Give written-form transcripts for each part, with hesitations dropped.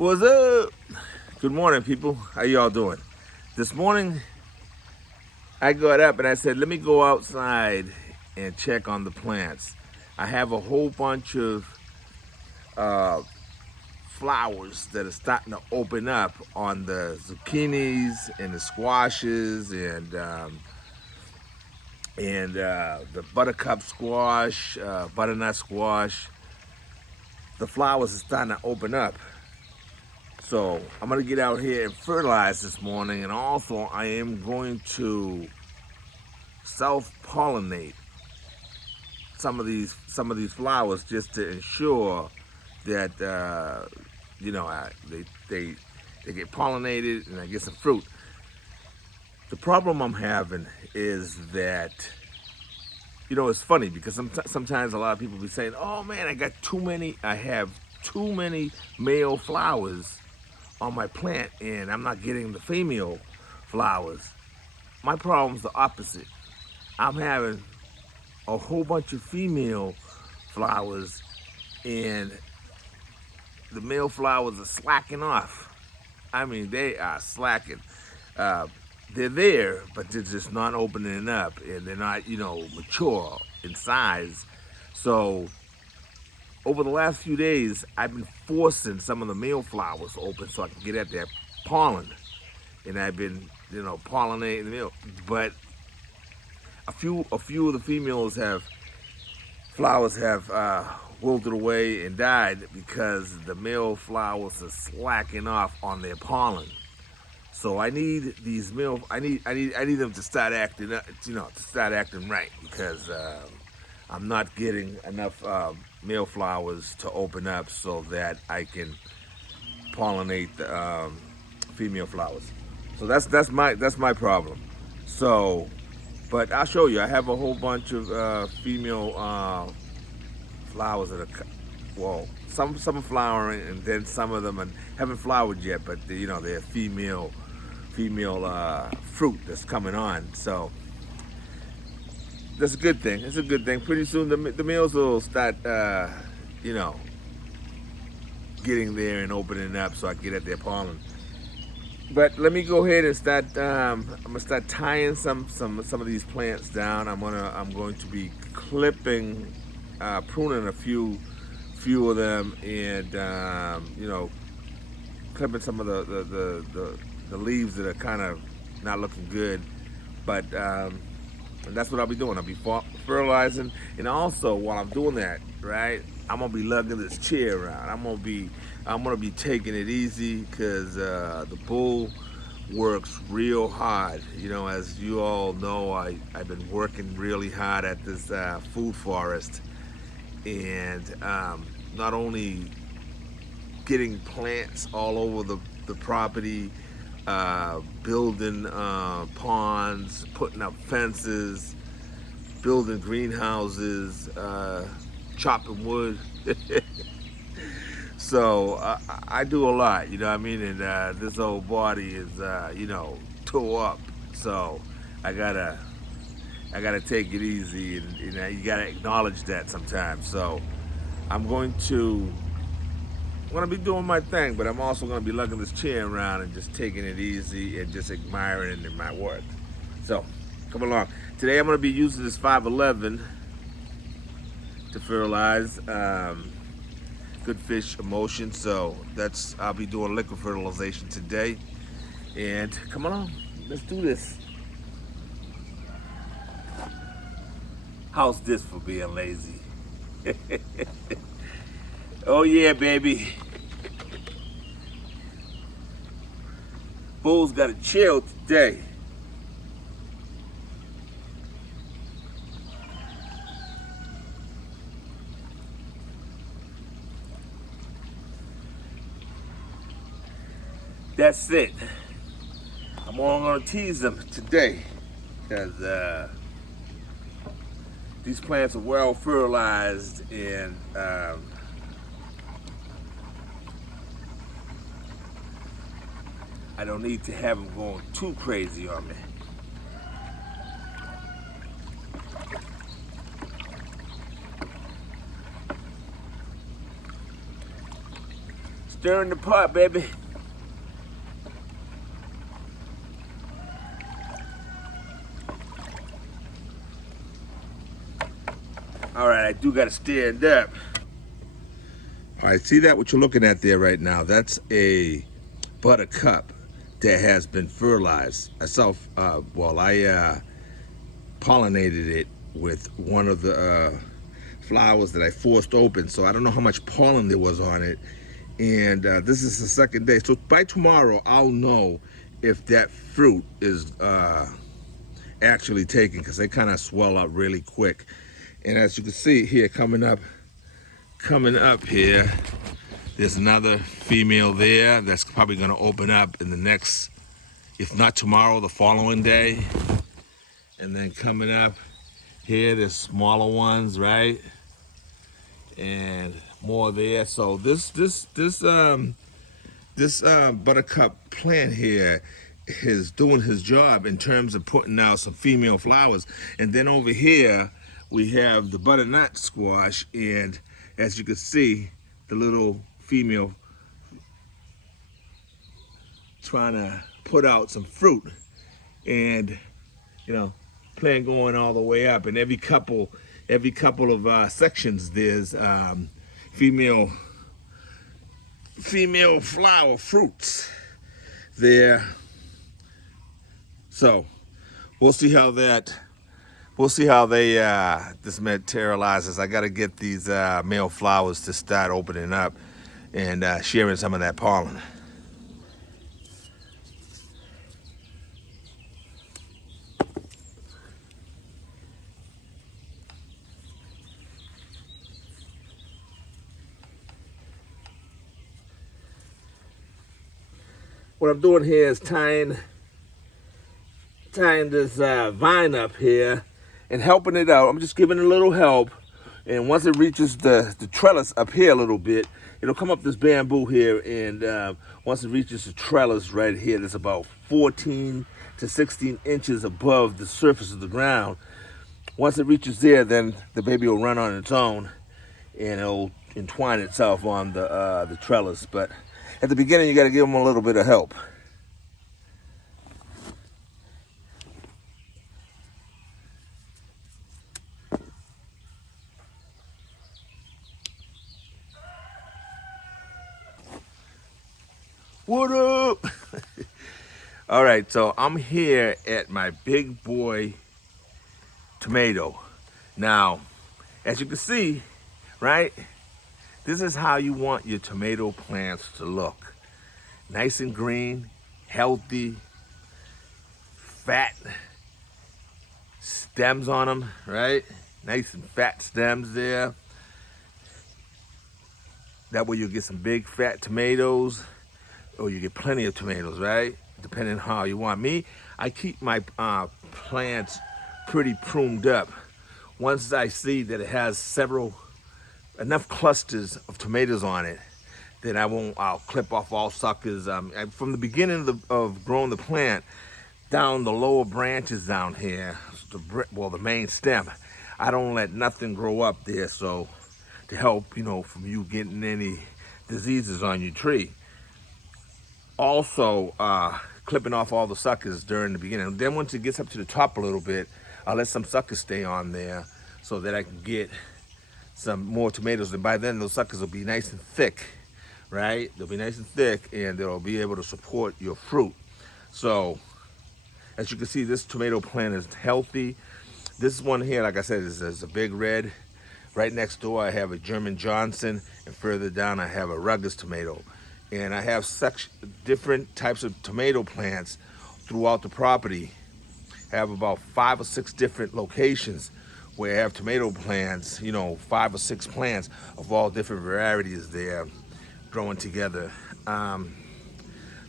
What's up? Good morning, people. How y'all doing? This morning, I got up and I said, let me go outside and check on the plants. I have a whole bunch of flowers that are starting to open up on the zucchinis and the squashes and the buttercup squash, butternut squash. The flowers are starting to open up. So I'm gonna get out here and fertilize this morning, and also I am going to self-pollinate some of these flowers just to ensure that they get pollinated and I get some fruit. The problem I'm having is that it's funny because sometimes a lot of people be saying, "Oh man, I have too many male flowers on my plant and I'm not getting the female flowers." My problem's the opposite. I'm having a whole bunch of female flowers and the male flowers are slacking off. I mean, they are slacking. Uh, they're there, but they're just not opening up and they're not, mature in size. So over the last few days, I've been forcing some of the male flowers open so I can get at their pollen. And I've been, pollinating the male. But a few of the females flowers have wilted away and died because the male flowers are slacking off on their pollen. So I need these male. I need them to start acting, to start acting right because I'm not getting enough male flowers to open up so that I can pollinate the female flowers. So that's my problem. So, but I'll show you. I have a whole bunch of female flowers that are some are flowering, and then some of them haven't flowered yet, but they're female fruit that's coming on. So that's a good thing. It's a good thing. Pretty soon the males will start, getting there and opening up, so I can get at their pollen. But let me go ahead and start. I'm gonna start tying some of these plants down. I'm going to be clipping, pruning a few of them, and clipping some of the leaves that are kind of not looking good. But and that's what I'll be doing. I'll be fertilizing, and also while I'm doing that, right, I'm gonna be lugging this chair around. I'm gonna be taking it easy because the bull works real hard. As you all know, I've been working really hard at this food forest, and not only getting plants all over the property, building ponds, putting up fences, building greenhouses, chopping wood. So I do a lot, you know what I mean? And this old body is, tore up. So I gotta take it easy, and you gotta acknowledge that sometimes. So I'm gonna be doing my thing, but I'm also gonna be lugging this chair around and just taking it easy and just admiring my work. So come along. Today I'm gonna be using this 511 to fertilize good fish emulsion. So I'll be doing liquid fertilization today. And come along, let's do this. How's this for being lazy? Oh yeah, baby. Bulls gotta chill today. That's it. I'm only gonna tease them today because these plants are well fertilized, and I don't need to have them going too crazy on me. Stirring the pot, baby. All right, I do gotta stand up. All right, see that what you're looking at there right now? That's a buttercup that has been fertilized. I pollinated it with one of the flowers that I forced open, so I don't know how much pollen there was on it. And this is the second day, so by tomorrow I'll know if that fruit is actually taken, because they kind of swell up really quick. And as you can see here, coming up here, there's another female there that's probably going to open up in the next, if not tomorrow, the following day. And then coming up here, there's smaller ones, right? And more there. So this buttercup plant here is doing his job in terms of putting out some female flowers. And then over here we have the butternut squash, and as you can see, the little female trying to put out some fruit. And you know, plant going all the way up, and every couple of sections there's female flower fruits there. So we'll see how they this materializes. I got to get these male flowers to start opening up and sharing some of that pollen. What I'm doing here is tying this vine up here and helping it out. I'm just giving it a little help. And once it reaches the trellis up here a little bit, it'll come up this bamboo here. And once it reaches the trellis right here, that's about 14 to 16 inches above the surface of the ground. Once it reaches there, then the baby will run on its own and it'll entwine itself on the trellis. But at the beginning, you got to give them a little bit of help. What up? All right, so I'm here at my big boy tomato. Now, as you can see, right? This is how you want your tomato plants to look. Nice and green, healthy, fat stems on them, right? Nice and fat stems there. That way you'll get some big fat tomatoes, or you get plenty of tomatoes, right? Depending on how you want. Me, I keep my plants pretty pruned up. Once I see that it has enough clusters of tomatoes on it, then I'll clip off all suckers. From the beginning of growing the plant, down the lower branches down here, the main stem, I don't let nothing grow up there, so to help, from you getting any diseases on your tree. Also, clipping off all the suckers during the beginning. Then once it gets up to the top a little bit, I'll let some suckers stay on there so that I can get some more tomatoes, and by then those suckers will be nice and thick, right? They'll be nice and thick, and they'll be able to support your fruit. So, as you can see, this tomato plant is healthy. This one here, like I said, is a big red. Right next door, I have a German Johnson, and further down, I have a Ruggers tomato. And I have different types of tomato plants throughout the property. I have about 5 or 6 different locations where I have tomato plants, 5 or 6 plants of all different varieties there growing together.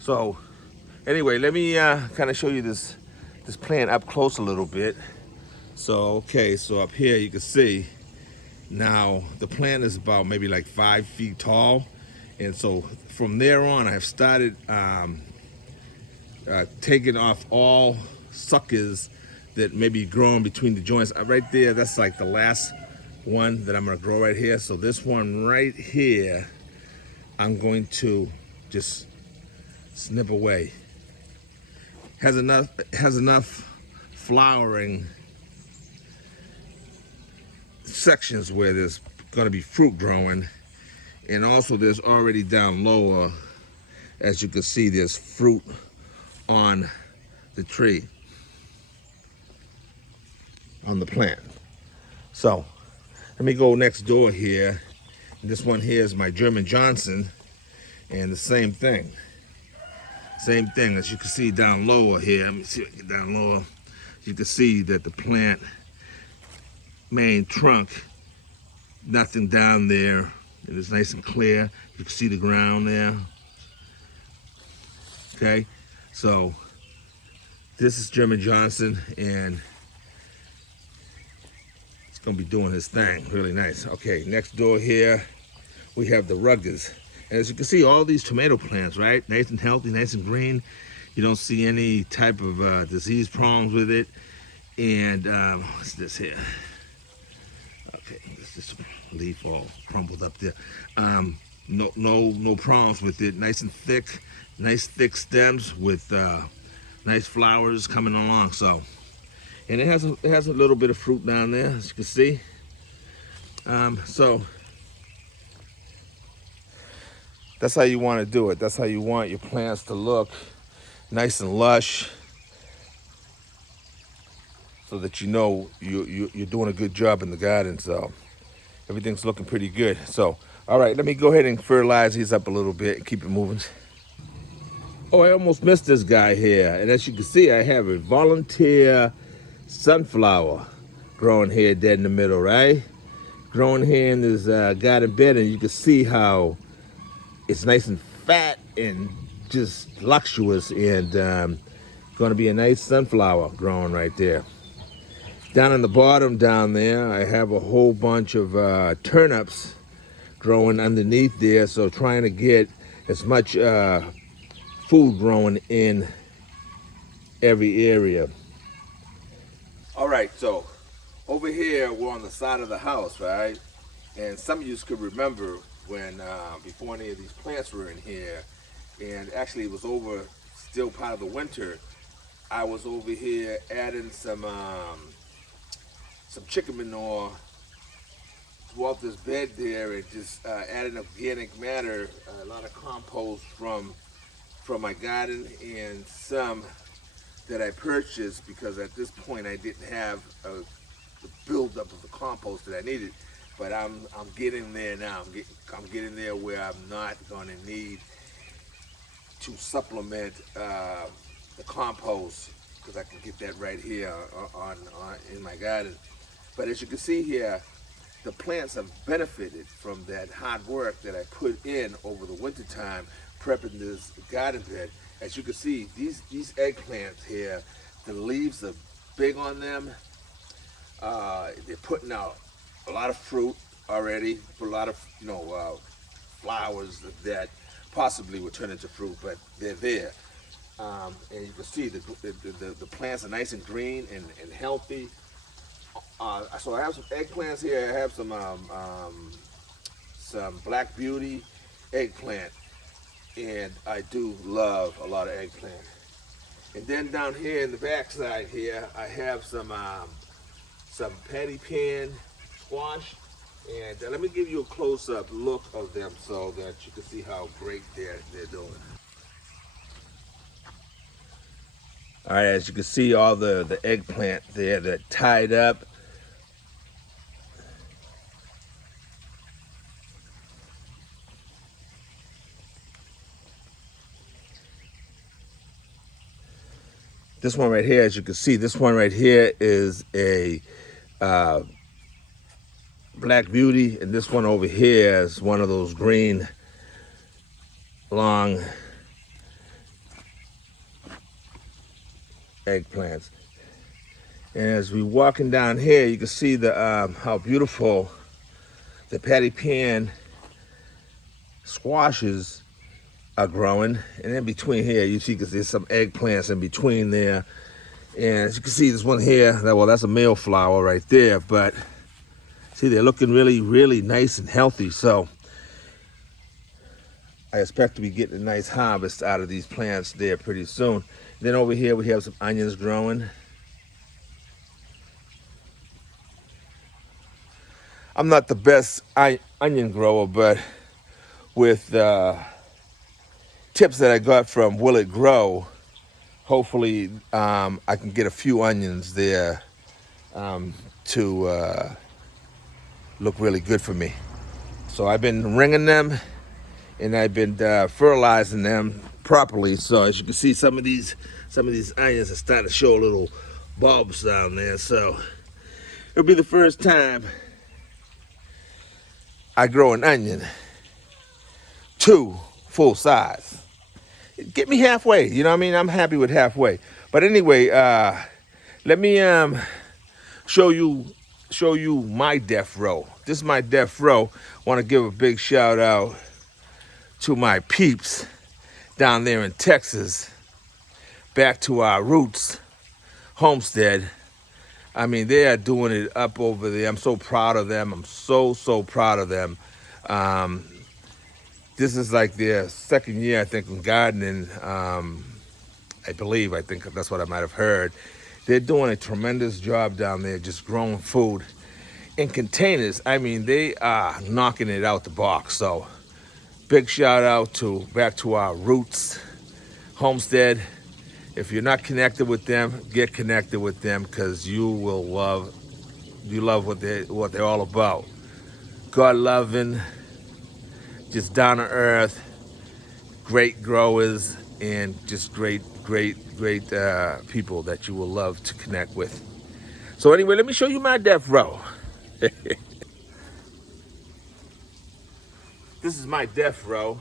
So anyway, let me kind of show you this plant up close a little bit. So, okay, so up here you can see, now the plant is about maybe like 5 feet tall. And so from there on, I have started taking off all suckers that may be growing between the joints. Right there, that's like the last one that I'm gonna grow right here. So this one right here, I'm going to just snip away. Has enough flowering sections where there's going to be fruit growing, and also there's already down lower, as you can see, there's fruit on the tree, on the plant. So let me go next door here. This one here is my German Johnson, and the same thing. Same thing, as you can see down lower here. Let me see if I can get down lower. You can see that the plant main trunk, nothing down there. It is nice and clear. You can see the ground there. Okay, so this is German Johnson, and it's gonna be doing his thing. Really nice. Okay, next door here we have the Ruggers. And as you can see, all these tomato plants, right? Nice and healthy, nice and green. You don't see any type of disease problems with it. And what's this here? Okay, this leaf all crumpled up there. No problems with it. Nice and thick, nice thick stems with nice flowers coming along. So, and it has a little bit of fruit down there, as you can see. So that's how you want to do it. That's how you want your plants to look, nice and lush, so that you know you're doing a good job in the garden. So everything's looking pretty good. So, all right, let me go ahead and fertilize these up a little bit and keep it moving. Oh, I almost missed this guy here. And as you can see, I have a volunteer sunflower growing here dead in the middle, right? Growing here in this garden bed, and you can see how it's nice and fat and just luxurious, and going to be a nice sunflower growing right there. Down on the bottom down there, I have a whole bunch of turnips growing underneath there, so trying to get as much food growing in every area. All right, so over here we're on the side of the house, right? And some of you could remember when before any of these plants were in here, and actually it was over still part of the winter, I was over here adding some chicken manure throughout this bed there, and just adding organic matter, a lot of compost from my garden, and some that I purchased because at this point I didn't have the buildup of the compost that I needed. But I'm getting there now. I'm getting there where I'm not going to need to supplement the compost, because I can get that right here on in my garden. But as you can see here, the plants have benefited from that hard work that I put in over the winter time prepping this garden bed. As you can see, these eggplants here, the leaves are big on them. They're putting out a lot of fruit already, a lot of flowers that possibly will turn into fruit, but they're there. And you can see the plants are nice and green and healthy. So I have some eggplants here. I have some Black Beauty eggplant, and I do love a lot of eggplant. And then down here in the back side here, I have some patty pan squash, and let me give you a close-up look of them so that you can see how great they're doing. All right, as you can see, all the eggplant there that tied up. This one right here, as you can see, this one right here is a Black Beauty, and this one over here is one of those green, long eggplants. And as we're walking down here, you can see the how beautiful the patty pan squashes are growing. And in between here, you see, because there's some eggplants in between there. And as you can see, this one here, well, that's a male flower right there, but see, they're looking really, really nice and healthy. So I expect to be getting a nice harvest out of these plants there pretty soon. Then over here we have some onions growing. I'm not the best onion grower, but with tips that I got from Will It Grow, hopefully I can get a few onions there to look really good for me. So I've been ringing them and I've been fertilizing them properly. So as you can see, some of these onions are starting to show little bulbs down there. So it'll be the first time I grow an onion, 2 full size. Get me halfway, you know what I mean? I'm happy with halfway. But anyway, let me show you my death row. This is my death row. Want to give a big shout out to my peeps down there in Texas. Back to our roots, homestead. I mean, they are doing it up over there. I'm so proud of them. I'm so proud of them. This is like their second year, I think, in gardening. I think that's what I might have heard. They're doing a tremendous job down there just growing food in containers. I mean, they are knocking it out the box. So big shout out back to our roots, homestead. If you're not connected with them, get connected with them because you love what they're all about. God loving, just down to earth, great growers, and just great people that you will love to connect with. So anyway, let me show you my death row. This is my death row.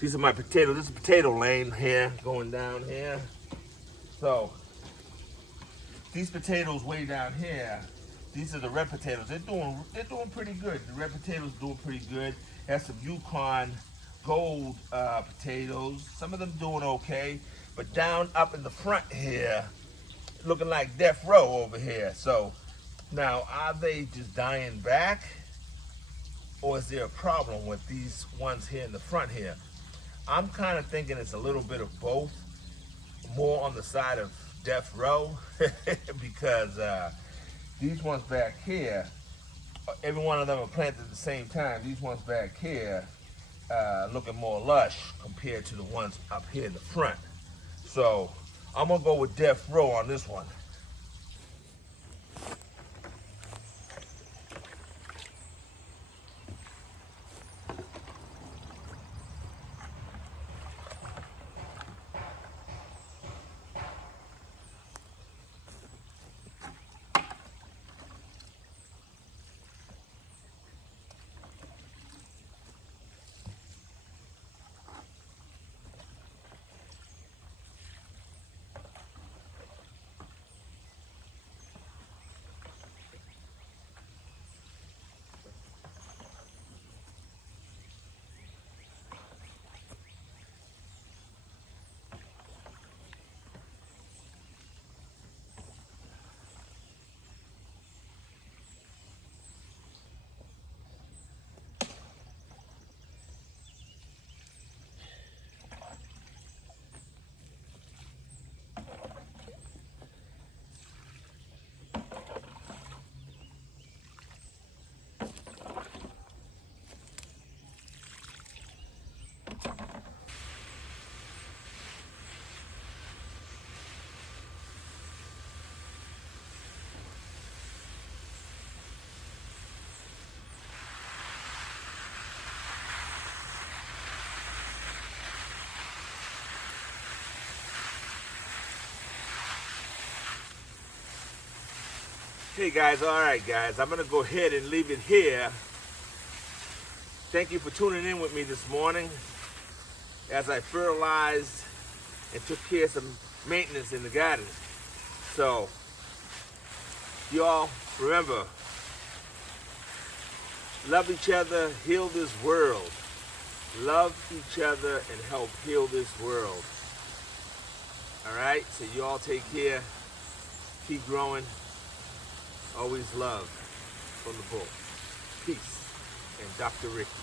These are my potatoes. This is potato lane here, going down here. So these potatoes way down here, these are the red potatoes. They're doing pretty good. The red potatoes doing pretty good. Has some Yukon gold potatoes. Some of them doing okay, but down up in the front here, looking like death row over here. So now, are they just dying back, or is there a problem with these ones here in the front here? I'm kind of thinking it's a little bit of both, more on the side of death row, because these ones back here, every one of them are planted at the same time. These ones back here looking more lush compared to the ones up here in the front. So I'm gonna go with death row on this one. Hey guys, all right guys, I'm gonna go ahead and leave it here. Thank you for tuning in with me this morning as I fertilized and took care of some maintenance in the garden. So, y'all, remember, love each other, heal this world. Love each other and help heal this world. All right, so you all take care, keep growing. Always love from the book. Peace. And Dr. Ricky.